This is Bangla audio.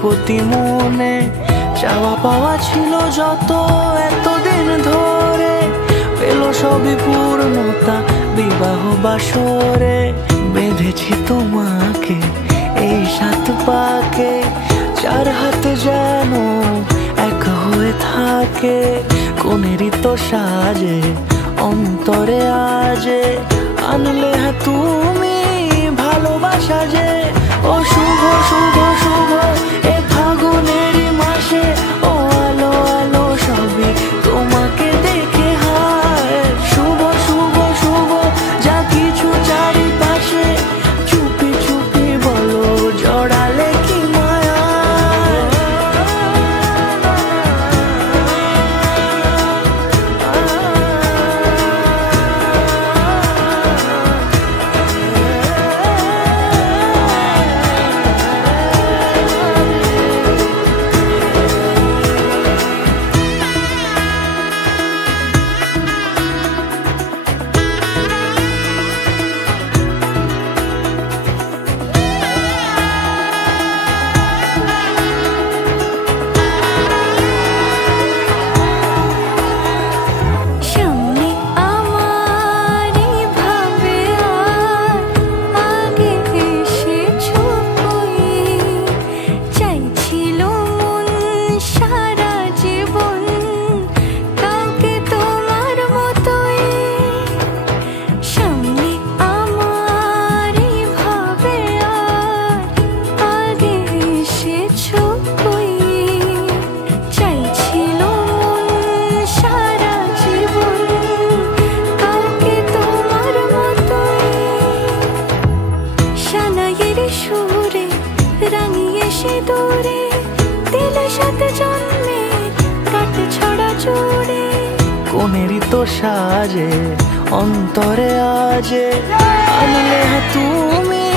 প্রতি মনে চাওয়া পাওয়া ছিল যত এতদিন ধরে, পেল সবই পূর্ণতা বিবাহ বাসরে। বেঁধেছি তোমাকে এই 7 পাকে, 4 হাতে যেন এক হয়ে থাকে। কোনেরই তো সাজে অন্তরে আজে আনলে হ্যাঁ তুমি ভালোবাসা যে। ও শুভ শুভ শুভ এ ফাগুনেরই মাসে, ও আলো আলো সবই তোমাকে দেখে হায়। শুভ শুভ শুভ যা কিছু চারিপাশে, চুপি চুপি বলো জড়ালে কি মায়া। কোনেরই তো সাজে অন্তরে আজে আনলে হ্যাঁ তুমি